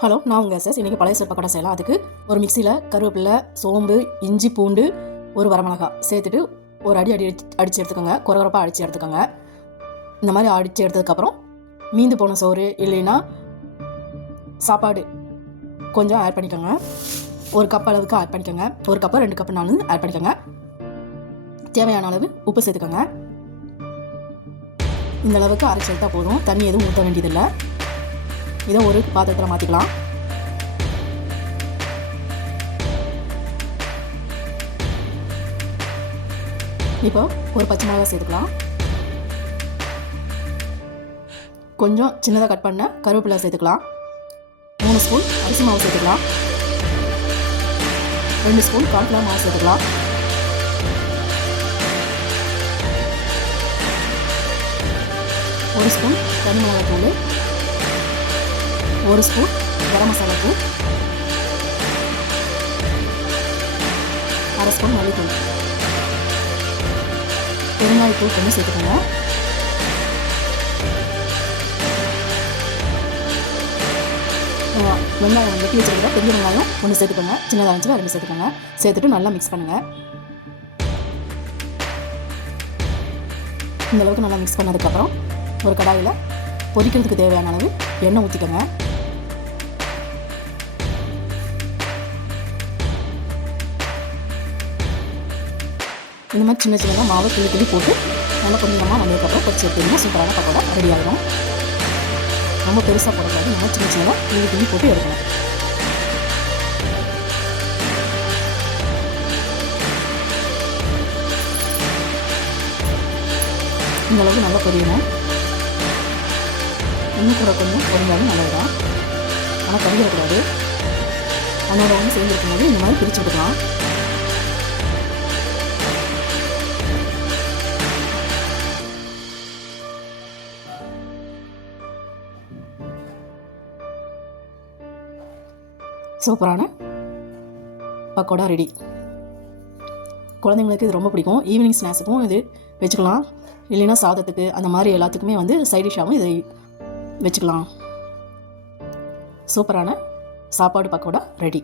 Hello, நான் உங்கள் SS. இன்றைக்கி பழைய சோறு பக்கோடா செய்யலாம். அதுக்கு ஒரு மிக்சியில் கருவேப்பிலை, சோம்பு, இஞ்சி, பூண்டு, ஒரு வரமிளகா சேர்த்துட்டு ஒரு அடித்து எடுத்துக்கோங்க. குறகுறப்பாக அடித்து எடுத்துக்கோங்க. இந்த மாதிரி அடித்து எடுத்ததுக்கப்புறம் மீந்து போன சோறு இல்லைன்னா சாப்பாடு கொஞ்சம் ஆட் பண்ணிக்கோங்க. ஒரு கப் அளவுக்கு ஆட் பண்ணிக்கோங்க. ஒரு கப்போ 2 கப்பு நான் ஆட் பண்ணிக்கோங்க. தேவையான அளவு உப்பு சேர்த்துக்கோங்க. இந்த அளவுக்கு அரைச்சி எடுத்தால் போதும். தண்ணி எதுவும் ஊற்ற வேண்டியதில்லை. இதை ஒரு பாத்திரத்தில் மாற்றிக்கலாம். இப்போ ஒரு பச்சை மிளகாய் சேர்த்துக்கலாம். கொஞ்சம் சின்னதாக கட் பண்ண கருவேப்பிலை சேர்த்துக்கலாம். 3 ஸ்பூன் அரிசி மாவு சேர்த்துக்கலாம். 2 ஸ்பூன் கார்ன்ஃப்ளவர் மாவு சேர்த்துக்கலாம். 1 ஸ்பூன் தனி மிளகாய் தூள், 1 ஸ்பூன் கரம் மசாலா தூள், 1/2 ஸ்பூன் மல்லித்தூள், பெருங்காயத்தூள் கொஞ்சம் சேர்த்துக்கோங்க. வெங்காயம் வெட்டி வச்சுருக்கிற பெரிய வெங்காயம் 1 சேர்த்துக்கோங்க. சின்னதாக இருந்துச்சுன்னா 2 சேர்த்துக்கோங்க. சேர்த்துட்டு நல்லா மிக்ஸ் பண்ணுங்கள். இந்த அளவுக்கு நல்லா மிக்ஸ் பண்ணதுக்கப்புறம் ஒரு கடாயில் பொரிக்கிறதுக்கு தேவையான அளவு எண்ணெய் ஊற்றிக்கோங்க. இந்த மாதிரி சின்ன சின்னதாக மாவை கிள்ளி போட்டு நல்லா கொஞ்சமாக வந்ததுக்கப்புறம் பொரிச்சு எடுத்தீங்கன்னா சூப்பரான பக்கோடா ரெடி ஆகிடும். ரொம்ப பெருசாக போடக்கூடாது. இந்த மாதிரி சின்ன சின்னதாக கிள்ளி போட்டு எடுக்கணும். இந்த அளவுக்கு நல்லா பொரியணும். இன்னும் கூட கொஞ்சம் பொரிஞ்சாலும் நல்லதுதான். ஆனால் கருகிடக்கூடாது. அதோட வந்து சேர்ந்துருக்கும் போது இந்த மாதிரி பிரித்து விட்டுக்கலாம். சூப்பரான பக்கோடா ரெடி. குழந்தைங்களுக்கு இது ரொம்ப பிடிக்கும். ஈவினிங் ஸ்நாக்ஸுக்கும் இது வச்சுக்கலாம். இல்லைன்னா சாதத்துக்கு அந்த மாதிரி எல்லாத்துக்குமே வந்து சைட் டிஷ்ஷாகவும் இதை வச்சுக்கலாம். சூப்பரான சாப்பாடு பக்கோடா ரெடி.